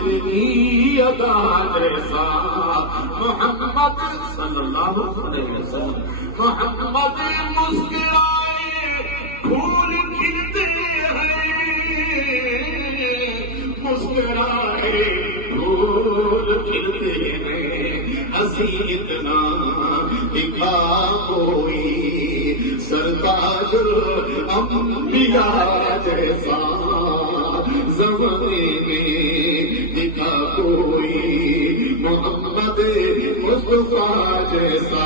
شیرنی ادا جیسا محمد صلی اللہ علیہ وسلم. محمد مسکرائے پھول کھلتے ہیں، مسکرائے پھول کھلتے ہیں. ہنسی اتنا دکھا کوئی سرتاج الانبیاء جیسا زمانے میں دکھا کوئی محمد مصطفیٰ جیسا.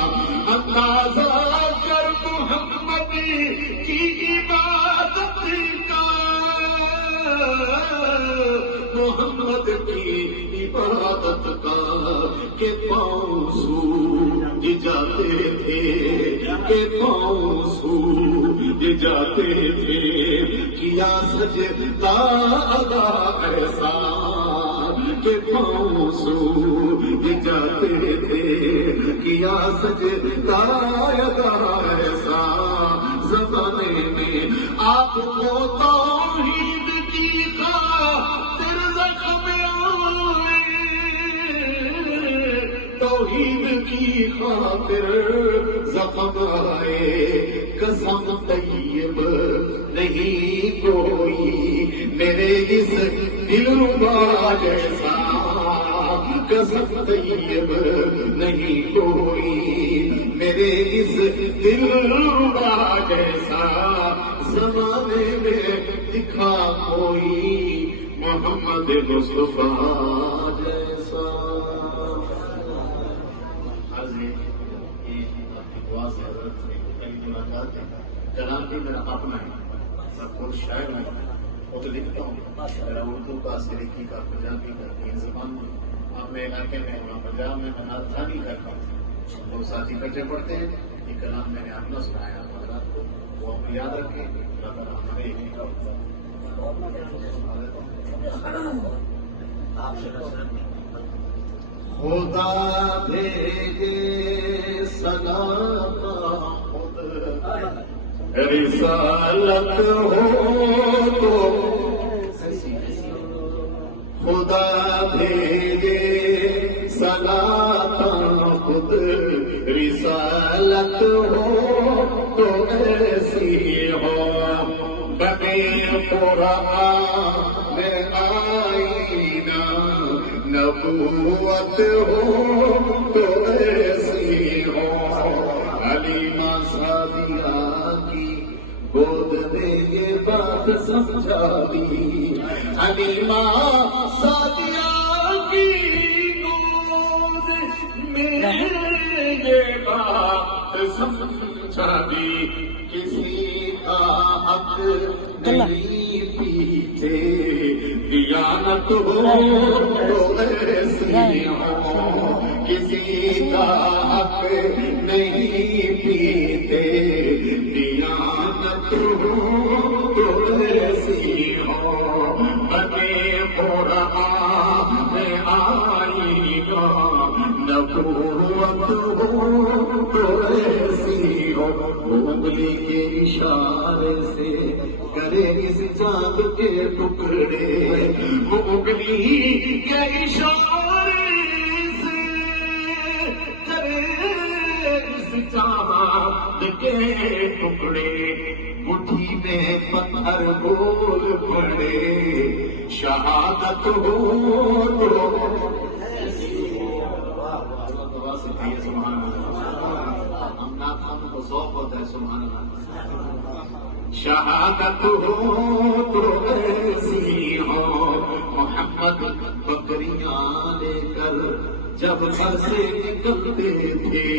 اندازہ کر محمد کی عبادت کا، محمد کی عبادت کا کہ پاؤں سوج جاتے تھے، کہ پاؤں سوج جاتے تھے. کیا سجدہ ادا ایسا کہ پاؤں سوج جاتے تھے. کیا سجدہ ادا ایسا زمانے میں آپ کو توحید کی خاطر زخم آئے، توحید کی خاطر زخم آئے. قسم طیب نہیں کوئی میرے اس دلربا جیسا، قسم طیب نہیں کوئی میرے اس دلربا جیسا. زمانے میں دکھا کوئی محمد مصطفیٰ جیسا. کلام بھی میرا اپنا ہے، میں خود شاعر ہوں، خود لکھتا ہوں. میرا اردو کا، سریکی کا، پنجابی کا، تین زبان میں. اپنے علاقے میں وہاں پنجاب میں میں نعتخوانی کرتا ہوں. وہ ساتھی کٹے پڑھتے ہیں. یہ کلام میں نے اپنا سنایا حضرات کو، وہ آپ یاد رکھیں. اللہ تعالیٰ ہمارے خدا بھیجے سلام خود رسالت ہو تو، خدا بھیجے صلاۃ خود رسالت ہو تو ایسی ہو. بنے قرآن میں آئینہ نبوت ہو تو ایسی ہو. حلیمہ سعدیہ کی گود میں یہ بات سمجھا دی، حلیمہ سعدیہ کی گود میں یہ بات سمجھا دی. کسی کا حق نہیں پیچھے دیانت ہو تو ایسی ہو. کسی کا حق نہیں پیتے دیانت ہو تو ایسی ہو. بنے قرآن میں آئی گا نبوت ہو تو ایسی ہو. انگلی کے اشارے سے کرے اس چاند کے ٹکڑے، انگلی کے اشارے سے کرے اس چاند کے ٹکڑے. مٹھی میں پتھر بول پڑے شہادت ہو تو ذوق ہوتا ہے. سبحان اللہ. شہادت ہو تو ایسی ہو. محمد بکریاں لے کر جب گھر سے نکلتے تھے